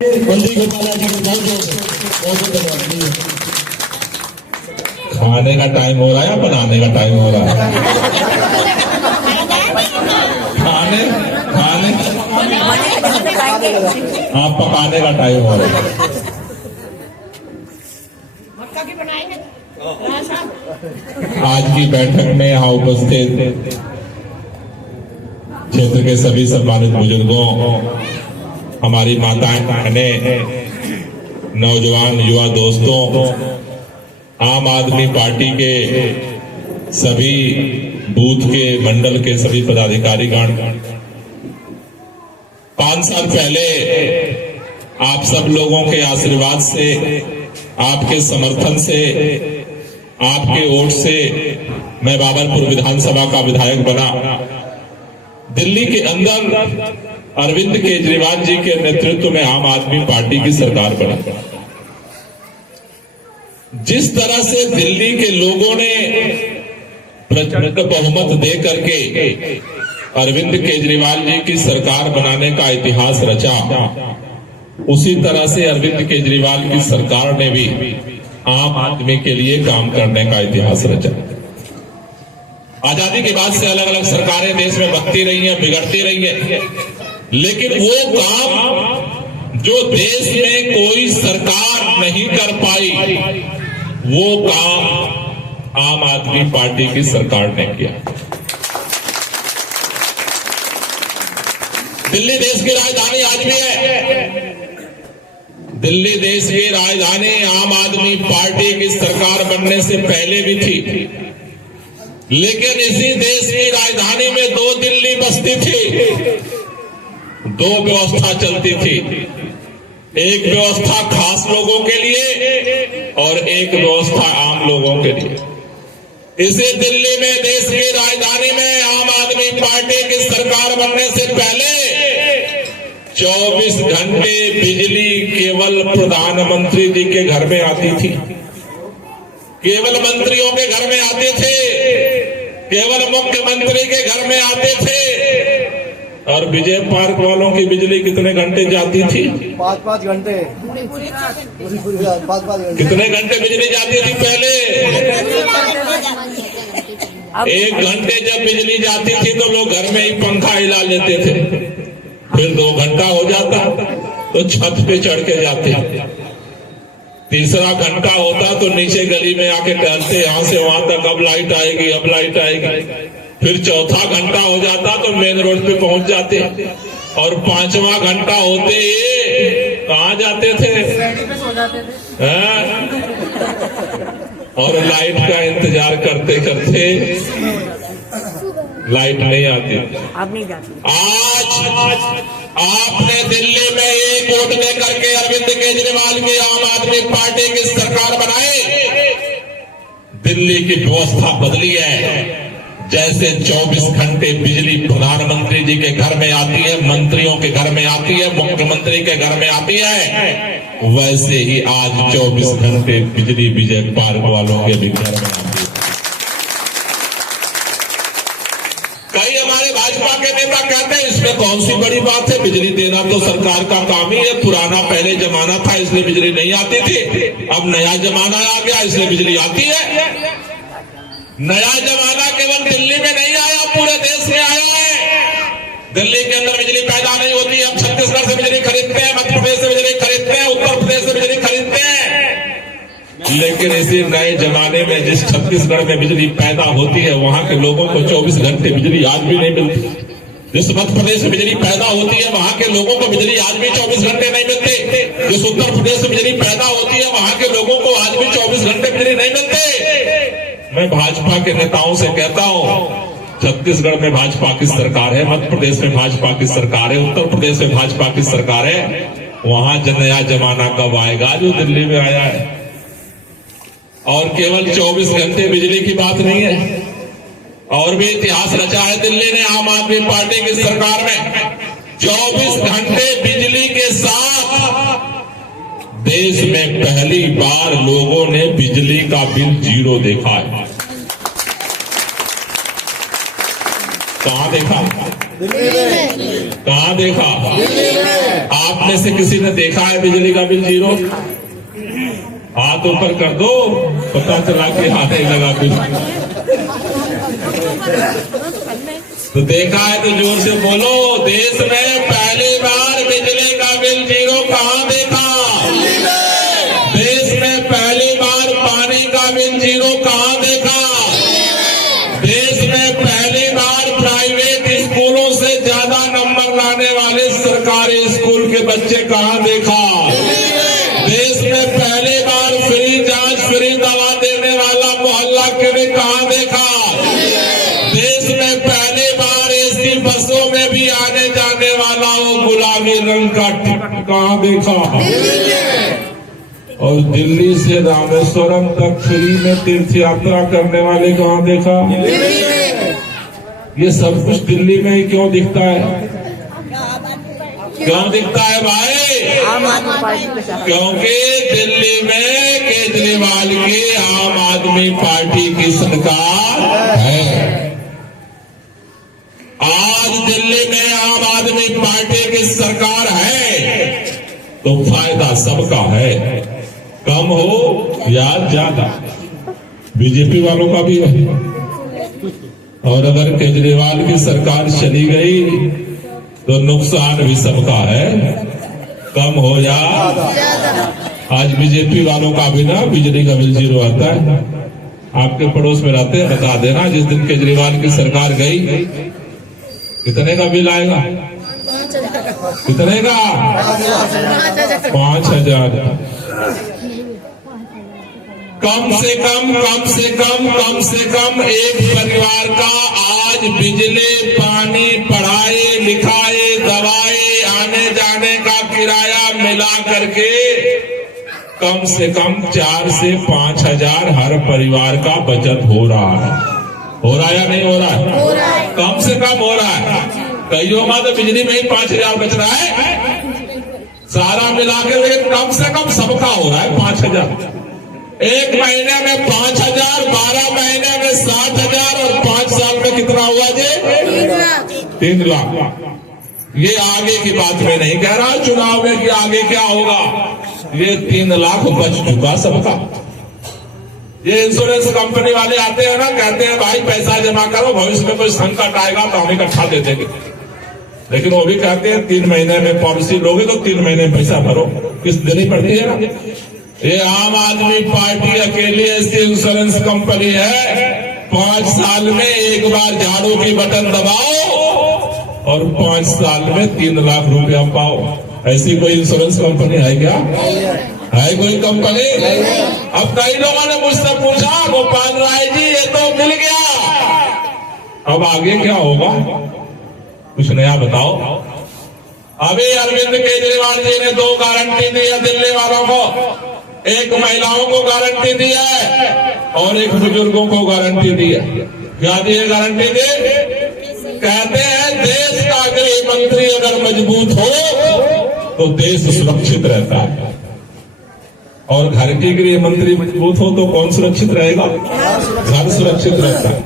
मंत्री गोपाला जी को बहुत धन्यवाद। खाने का टाइम हो रहा है या बनाने का टाइम हो रहा है? खाने खाने हाँ, पकाने का टाइम हो रहा है। आज की बैठक में यहाँ उपस्थित क्षेत्र के सभी सम्मानित बुजुर्गों, हमारी माताएं बहनें, नौजवान युवा दोस्तों, आम आदमी पार्टी के सभी बूथ के मंडल के सभी पदाधिकारीगण, 5 साल पहले आप सब लोगों के आशीर्वाद से, आपके समर्थन से, आपके वोट से मैं बाबरपुर विधानसभा का विधायक बना। दिल्ली के अंदर अरविंद केजरीवाल जी के नेतृत्व में आम आदमी पार्टी की सरकार बनी। जिस तरह से दिल्ली के लोगों ने प्रचंड बहुमत दे करके अरविंद केजरीवाल जी की सरकार बनाने का इतिहास रचा, उसी तरह से अरविंद केजरीवाल की सरकार ने भी आम आदमी के लिए काम करने का इतिहास रचा। आजादी के बाद से अलग अलग सरकारें देश में बनती रही हैं, बिगड़ती रही हैं, लेकिन वो काम जो देश में कोई सरकार नहीं कर पाई, वो काम आम आदमी पार्टी की सरकार ने किया। दिल्ली देश की राजधानी आज भी है। दिल्ली देश की राजधानी आम आदमी पार्टी की सरकार बनने से पहले भी थी, लेकिन इसी देश की राजधानी में 2 दिल्ली बसती थी, 2 व्यवस्था चलती थी। एक व्यवस्था खास लोगों के लिए और एक व्यवस्था आम लोगों के लिए। इसी दिल्ली में, देश की राजधानी में, आम आदमी पार्टी की सरकार बनने से पहले 24 घंटे बिजली केवल प्रधानमंत्री जी के घर में आती थी, केवल मंत्रियों के घर में आते थे, केवल मुख्यमंत्री के घर में आते थे। और विजय पार्क वालों की बिजली कितने घंटे जाती थी? 5-5 घंटे। कितने घंटे बिजली जाती थी पहले? 1 घंटे जब बिजली जाती थी तो लोग घर में ही पंखा हिला लेते थे। फिर 2 घंटा हो जाता तो छत पे चढ़ के जाते। तीसरा घंटा होता तो नीचे गली में आके टहलते, यहां से वहां तक, अब लाइट आएगी, अब लाइट आएगी। फिर चौथा घंटा हो जाता तो मेन रोड पे पहुंच जाते, और 5वां घंटा होते कहां जाते थे? और लाइट का इंतजार करते करते लाइट नहीं आती। आज आपने दिल्ली में एक वोट लेकर के अरविंद केजरीवाल की आम आदमी पार्टी की सरकार बनाई। दिल्ली की व्यवस्था बदली है। जैसे 24 घंटे बिजली प्रधानमंत्री जी के घर में आती है, मंत्रियों के घर में आती है, मुख्यमंत्री के घर में आती है, वैसे ही आज 24 घंटे बिजली विजय पार्क वालों के भी घर में आती है। कई हमारे भाजपा के नेता कहते हैं इसमें कौन सी बड़ी बात है, बिजली देना तो सरकार का काम ही है, पुराना पहले जमाना था इसलिए बिजली नहीं आती थी, अब नया जमाना आ गया इसलिए बिजली आती है। नया जमाना केवल दिल्ली में नहीं आया, पूरे देश में आया है। दिल्ली के अंदर बिजली पैदा नहीं होती, अब छत्तीसगढ़ से बिजली खरीदते हैं, मध्य प्रदेश से बिजली खरीदते हैं, उत्तर प्रदेश से बिजली खरीदते हैं। लेकिन इसी नए जमाने में जिस छत्तीसगढ़ में बिजली पैदा होती है, वहां के लोगों को 24 घंटे बिजली आज भी नहीं मिलती। जिस मध्य प्रदेश में बिजली पैदा होती है, वहां के लोगों को बिजली आज भी 24 घंटे नहीं मिलती। जिस उत्तर प्रदेश में बिजली पैदा होती है, वहां के लोगों को आज भी 24 घंटे बिजली नहीं मिलती। मैं भाजपा के नेताओं से कहता हूं, छत्तीसगढ़ में भाजपा की सरकार है, मध्य प्रदेश में भाजपा की सरकार है, उत्तर प्रदेश में भाजपा की सरकार है, वहां नया जमाना कब आएगा जो दिल्ली में आया है? और केवल 24 घंटे बिजली की बात नहीं है, और भी इतिहास रचा है दिल्ली ने आम आदमी पार्टी की सरकार में। 24 घंटे बिजली के साथ देश में पहली बार लोगों ने बिजली का बिल 0 देखा है। कहां देखा? कहाँ देखा? आप में से किसी ने देखा है बिजली का बिल जीरो? हाथ ऊपर कर दो, पता चला कि हाथ नहीं लगा बिल। तो देखा है तो जोर से बोलो, देश में पहली बार बिजली का बिल जीरो कहाँ देखा? देश में पहली बार पानी का बिल जीरो कहाँ देखा? देश में पहली बार प्राइवेट स्कूलों से ज्यादा नंबर लाने वाले सरकारी स्कूल के बच्चे कहाँ देखा? देश में पहली बार फ्री जांच, फ्री दवा देने वाला मोहल्ला क्लिनिक कहाँ देखा? देश में पहली बार एसी बसों में भी आने जाने वाला वो गुलाबी रंग का टिकट कहाँ देखा? और दिल्ली से रामेश्वरम तक फ्री में तीर्थ यात्रा करने वाले कहाँ देखा? ये सब कुछ दिल्ली में ही क्यों दिखता है? क्यों दिखता है भाई? क्योंकि दिल्ली में केजरीवाल की आम आदमी पार्टी की सरकार है। आज दिल्ली में आम आदमी पार्टी की सरकार है तो फायदा सबका है, कम हो या ज्यादा, बीजेपी वालों का भी है। और अगर केजरीवाल की सरकार चली गई तो नुकसान भी सबका है, कम हो या आज बीजेपी वालों का भी ना बिजली का बिल जीरो आता है। आपके पड़ोस में रहते हैं, बता देना जिस दिन केजरीवाल की सरकार गई कितने का बिल आएगा? कितने का? 5,000। कम से कम एक परिवार का आज बिजली, पानी, पढ़ाई, लिखाई, दवाई, आने जाने का किराया मिला करके कम से कम 4 से 5,000 हर परिवार का बचत हो रहा है। हो रहा है या नहीं हो रहा है? हो रहा है। कम से कम हो रहा है। कईयों में तो बिजली में ही 5,000 बच रहा है, सारा मिला के, लेकिन कम से कम सबका हो रहा है 5,000। एक महीने में 5,000, 12 महीने में 7,000 और 5 साल में कितना हुआ जी? 3 लाख। ये आगे की बात मैं नहीं कह रहा चुनाव में कि आगे क्या होगा, ये 3 लाख बच चुका सबका। ये इंश्योरेंस कंपनी वाले आते हैं ना, कहते हैं भाई पैसा जमा करो, भविष्य में कोई संकट आएगा तो हम इकट्ठा दे देंगे। लेकिन वो भी कहते हैं 3 महीने में पॉलिसी लोगे तो 3 महीने में पैसा भरो, किस्त देनी पड़ती है ना। ये आम आदमी पार्टी अकेली ऐसी इंश्योरेंस कंपनी है, 5 साल में एक बार झाड़ू की बटन दबाओ और 5 साल में 3 लाख रुपया पाओ। ऐसी कोई इंश्योरेंस कंपनी है क्या? है कोई कंपनी? अब कई लोगों ने मुझसे पूछा, गोपाल राय जी ये तो मिल गया, अब आगे क्या होगा, कुछ नया बताओ। अभी अरविंद केजरीवाल जी ने 2 गारंटी दी है दिल्ली वालों को। एक महिलाओं को गारंटी दी है और एक बुजुर्गों को गारंटी दी है। क्या दी है गारंटी दी? कहते हैं देश का गृह मंत्री अगर मजबूत हो तो देश सुरक्षित रहता है, और घर के गृह मंत्री मजबूत हो तो कौन सुरक्षित रहेगा? घर सुरक्षित रहता है।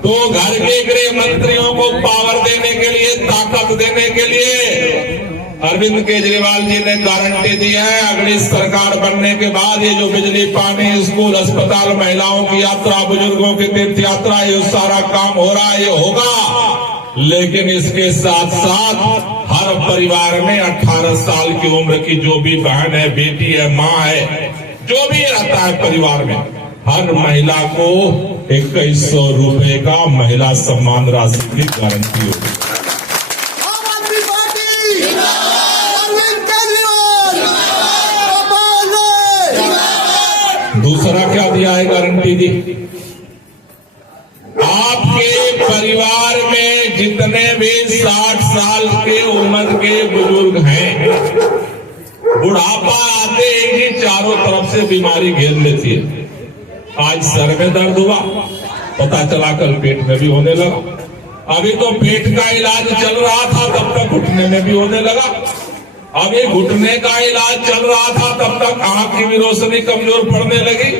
तो घर के गृह मंत्रियों को पावर देने के लिए, ताकत देने के लिए अरविंद केजरीवाल जी ने गारंटी दी है, अगली सरकार बनने के बाद ये जो बिजली, पानी, स्कूल, अस्पताल, महिलाओं की यात्रा, बुजुर्गों की तीर्थ यात्रा, ये सारा काम हो रहा है, ये होगा। लेकिन इसके साथ साथ हर परिवार में 18 साल की उम्र की जो भी बहन है, बेटी है, माँ है, जो भी रहता है परिवार में, हर महिला को 2100 रुपए का महिला सम्मान राशि की गारंटी होगी। दूसरा क्या दिया है गारंटी दी? आपके परिवार में जितने भी 60 साल के उम्र के बुजुर्ग हैं, बुढ़ापा आते ही चारों तरफ से बीमारी घेर लेती है। आज सर में दर्द हुआ, पता चला कल पेट में भी होने लगा। अभी तो पेट का इलाज चल रहा था, तब तक घुटने में भी होने लगा। अभी घुटने का इलाज चल रहा था, तब तक आंख की भी रोशनी कमजोर पड़ने लगी।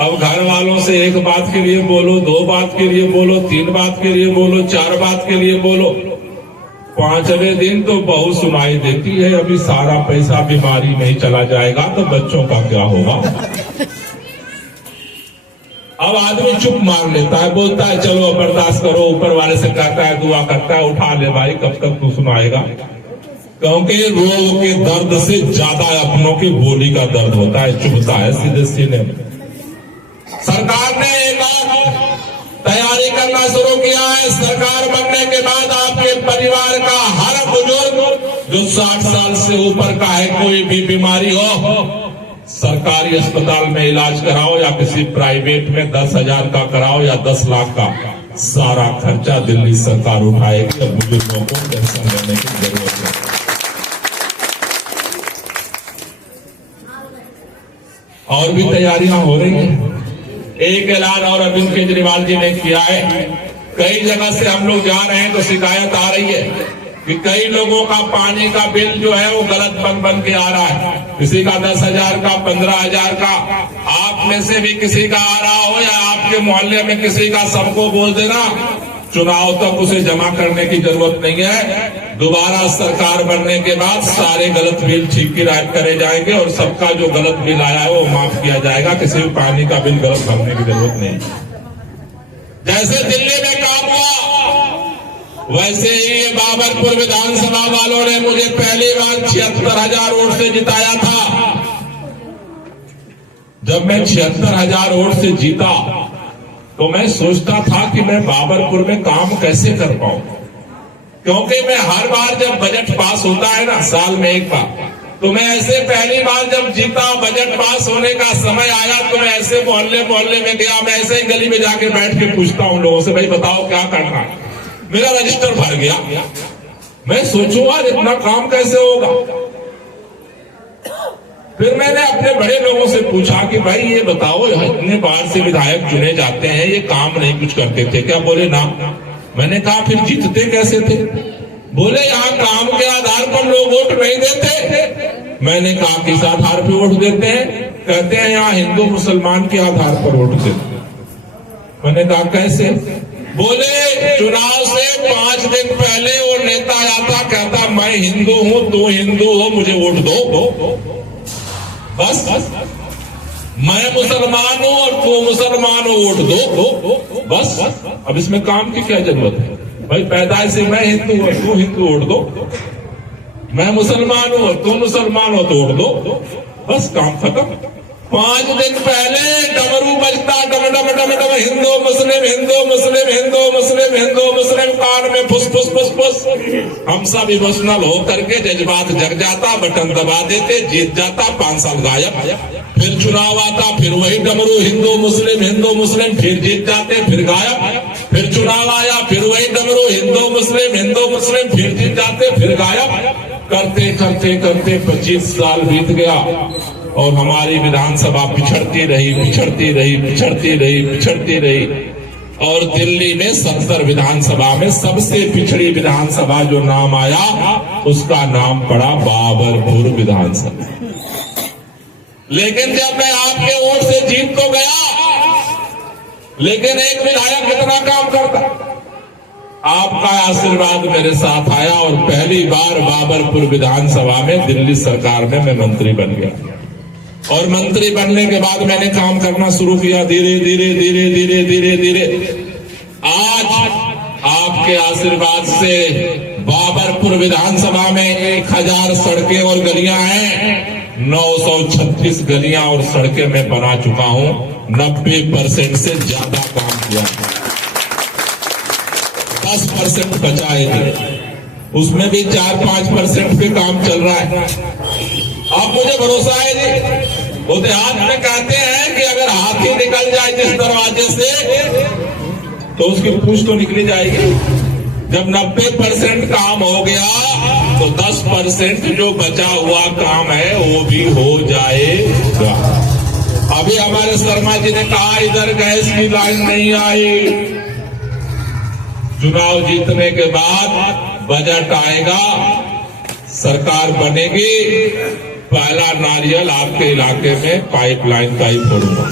अब घर वालों से 1 बात के लिए बोलो, 2 बात के लिए बोलो, 3 बात के लिए बोलो, 4 बात के लिए बोलो, 5वें दिन तो बहुत सुनाई देती है, अभी सारा पैसा बीमारी में ही चला जाएगा तो बच्चों का क्या होगा। अब आदमी चुप मार लेता है, बोलता है चलो बर्दाश्त करो, ऊपर वाले से कहता है, दुआ करता है, उठा ले भाई, कब तक तू सुनाएगा। क्योंकि रोग के दर्द से ज्यादा अपनों की बोली का दर्द होता है, चुभता है सीधे सीने में। सरकार ने एक और तैयारी करना शुरू किया है। सरकार बनने के बाद आपके परिवार का हर बुजुर्ग जो 60 साल से ऊपर का है, कोई भी बीमारी हो, सरकारी अस्पताल में इलाज कराओ या किसी प्राइवेट में 10,000 का कराओ या 10 लाख का, सारा खर्चा दिल्ली सरकार उठाएगी। अब बुजुर्गों को पेंशन लेने की जरूरत है। और भी तैयारियां हो रही हैं। एक ऐलान और अरविंद केजरीवाल जी ने किया है। कई जगह से हम लोग जा रहे हैं तो शिकायत आ रही है कि कई लोगों का पानी का बिल जो है वो गलत बन के आ रहा है। किसी का 10,000 का, 15,000 का। आप में से भी किसी का आ रहा हो या आपके मोहल्ले में किसी का, सबको बोल देना चुनाव तक उसे जमा करने की जरूरत नहीं है। दोबारा सरकार बनने के बाद सारे गलत बिल ठीक करे जाएंगे और सबका जो गलत बिल आया है वो माफ किया जाएगा। किसी भी पानी का बिल गलत भरने की जरूरत नहीं। जैसे दिल्ली में काम हुआ वैसे ही ये बाबरपुर विधानसभा वालों ने मुझे पहली बार 76,000 वोट से जिताया था। जब मैं 76,000 वोट से जीता तो मैं सोचता था कि मैं बाबरपुर में काम कैसे कर पाऊं, क्योंकि मैं हर बार जब बजट पास होता है ना, साल में एक बार, तो मैं ऐसे पहली बार जब जीता, बजट पास होने का समय आया तो मैं ऐसे मोहल्ले में गया, मैं ऐसे ही गली में जाके बैठ के पूछता हूं लोगों से, भाई बताओ क्या करना है। मेरा रजिस्टर भर गया। मैं सोचूंगा इतना काम कैसे होगा। फिर मैंने अपने बड़े लोगों से पूछा कि भाई ये बताओ, इतने बार से विधायक चुने जाते हैं, ये काम नहीं कुछ करते थे क्या? बोले ना। मैंने कहा फिर जीतते कैसे थे? बोले यहाँ काम के आधार पर लोग वोट नहीं देते। मैंने कहा किस आधार पर वोट देते हैं? कहते हैं यहाँ हिंदू मुसलमान के आधार पर वोट देते। मैंने कहा कैसे? बोले चुनाव से 5 दिन पहले वो नेता आता, कहता मैं हिंदू हूं, तू हिंदू हो, मुझे वोट दो। बस मैं मुसलमान हूं और तू मुसलमान हो, वोट दो। बस अब इसमें काम की क्या जरूरत है? भाई पैदाइश से मैं हिंदू हूं, तू हिंदू, वोट दो। मैं मुसलमान हूं और तू मुसलमान हो तो वोट दो। बस काम खत्म। 5 दिन पहले डमरू बजता, डम डम डम डम, हिंदू मुस्लिम, हिंदू मुस्लिम, हिंदू मुस्लिम, हिंदू मुस्लिम, कान में फुस फुस फुस फुस। हम सब इमोशनल होकर के जज्बात जग जाता, बटन दबा देते, जीत जाता, 5 साल गायब। फिर चुनाव आता, फिर वही डमरू हिंदू मुस्लिम, फिर जीत जाते, फिर गायब। फिर चुनाव आया, फिर वही डमरू हिंदू मुस्लिम, फिर जीत जाते, फिर गायब। करते करते करते 25 साल बीत गया और हमारी विधानसभा पिछड़ती रही और दिल्ली में 70 विधानसभा में सबसे पिछड़ी विधानसभा जो नाम आया उसका नाम पड़ा बाबरपुर विधानसभा। लेकिन जब मैं आपके वोट से जीत तो गया, लेकिन एक विधायक कितना काम करता। आपका आशीर्वाद मेरे साथ आया और पहली बार बाबरपुर विधानसभा में दिल्ली सरकार में मैं मंत्री बन गया। और मंत्री बनने के बाद मैंने काम करना शुरू किया, धीरे धीरे। आज आपके आशीर्वाद से बाबरपुर विधानसभा में 1000 सड़कें और गलियां हैं। 936 गलियां और सड़कें मैं बना चुका हूं। 90% से ज्यादा काम किया। 10% बचाए थे, उसमें भी 4-5% पे काम चल रहा है। अब मुझे भरोसा है जी। वो देहात में कहते हैं कि अगर हाथी निकल जाए जिस दरवाजे से तो उसकी पूंछ तो निकली जाएगी। जब 90% काम हो गया तो 10% जो बचा हुआ काम है वो भी हो जाएगा। अभी हमारे शर्मा जी ने कहा इधर गैस की लाइन नहीं आई। चुनाव जीतने के बाद बजट आएगा, सरकार बनेगी, पहला नारियल आपके इलाके में पाइपलाइन का ही फोड़ूंगा।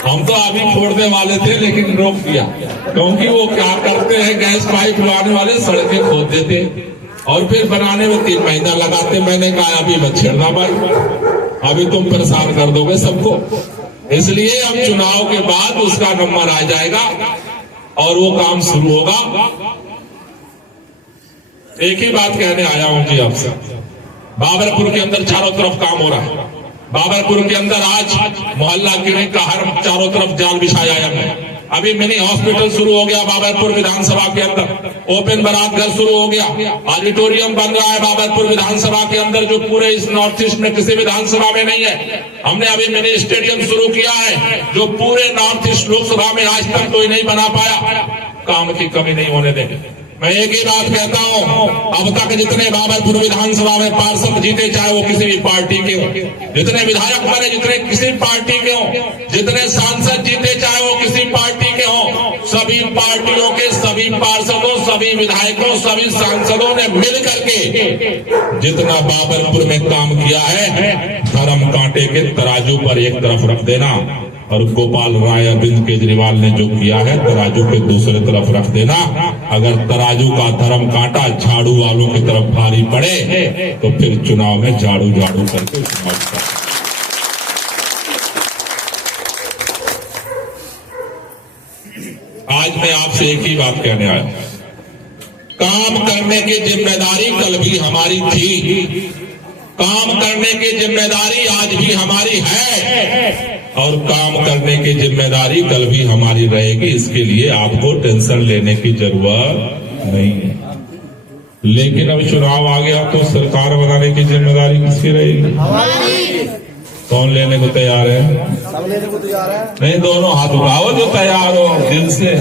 हम तो अभी फोड़ने वाले थे लेकिन रोक दिया, क्योंकि वो क्या करते हैं, गैस पाइप लाने वाले सड़कें खोद देते और फिर बनाने में 3 महीना लगाते। मैंने कहा अभी मत छेड़ना भाई, अभी तुम परेशान कर दोगे सबको। इसलिए अब चुनाव के बाद उसका नंबर आ जाएगा और वो काम शुरू होगा। एक ही बात कहने आया हूं जी आपसे, बाबरपुर के अंदर चारों तरफ काम हो रहा है। बाबरपुर के अंदर आज मोहल्ला क्लिनिक का हर चारों तरफ जाल बिछाया है। अभी मिनी हॉस्पिटल शुरू हो गया बाबरपुर विधानसभा के अंदर, ओपन बारात घर शुरू हो गया, ऑडिटोरियम बन रहा है बाबरपुर विधानसभा के अंदर, जो पूरे इस नॉर्थ ईस्ट में किसी विधानसभा में नहीं है। हमने अभी मिनी स्टेडियम शुरू किया है, जो पूरे नॉर्थ ईस्ट लोकसभा में आज तक कोई नहीं बना पाया। काम की कमी नहीं होने देंगे। मैं एक ही बात कहता हूं, अब तक जितने बाबरपुर विधानसभा में पार्षद जीते, चाहे वो किसी भी पार्टी के हो, जितने विधायक बने जितने किसी पार्टी के हो, जितने सांसद जीते चाहे वो किसी पार्टी के हो, सभी पार्टियों के सभी पार्षदों, सभी विधायकों, सभी सांसदों ने मिल करके जितना बाबरपुर में काम किया है, धर्म कांटे के तराजू पर एक तरफ रख देना और गोपाल राय अरविंद केजरीवाल ने जो किया है तराजू के दूसरे तरफ रख देना। अगर तराजू का धर्म कांटा झाड़ू वालों की तरफ भारी पड़े तो फिर चुनाव में झाड़ू झाड़ू करके चुनाव। आज मैं आपसे एक ही बात कहने आया, काम करने की जिम्मेदारी कल भी हमारी थी, काम करने की जिम्मेदारी आज भी हमारी है और काम करने की जिम्मेदारी कल भी हमारी रहेगी। इसके लिए आपको टेंशन लेने की जरूरत नहीं है। लेकिन अब चुनाव आ गया तो सरकार बनाने की जिम्मेदारी किसकी रहेगी? कौन लेने को तैयार है? सब लेने को तैयार है। नहीं, दोनों हाथ उठाओ जो तैयार हो दिल से।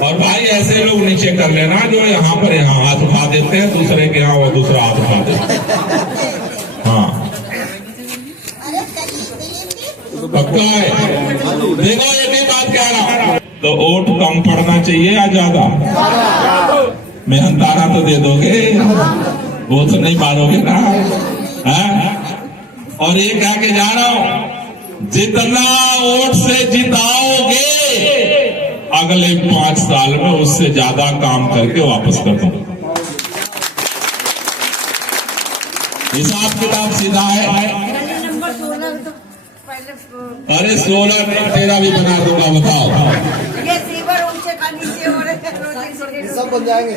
और भाई ऐसे लोग नीचे कर लेना जो यहाँ पर यहाँ हाथ उठा देते हैं, दूसरे के यहाँ वो दूसरा हाथ उठा देते हैं। हाँ, पक्का है। देखो एक ही बात कह रहा हूं, तो वोट कम पड़ना चाहिए या ज्यादा? मेहनताना तो दे दोगे, वो तो नहीं मारोगे ना है? और ये कह के जा रहा हूं, जितना वोट से जिताओगे अगले 5 साल में उससे ज्यादा काम करके वापस कर दो। हिसाब किताब सीधा है। अरे 16 में 13 भी बना दूंगा, बताओ। ये सीवर ऊंचे का नीचे हो रहे हैं, सब बन जाएंगे।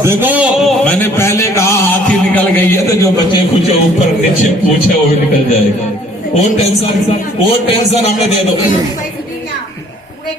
देखो मैंने पहले कहा हाथी निकल गई है तो जो बचे कुछ ऊपर नीचे पूछे वो निकल जाएगा। वो टेंशन हमें दे दो। पूरे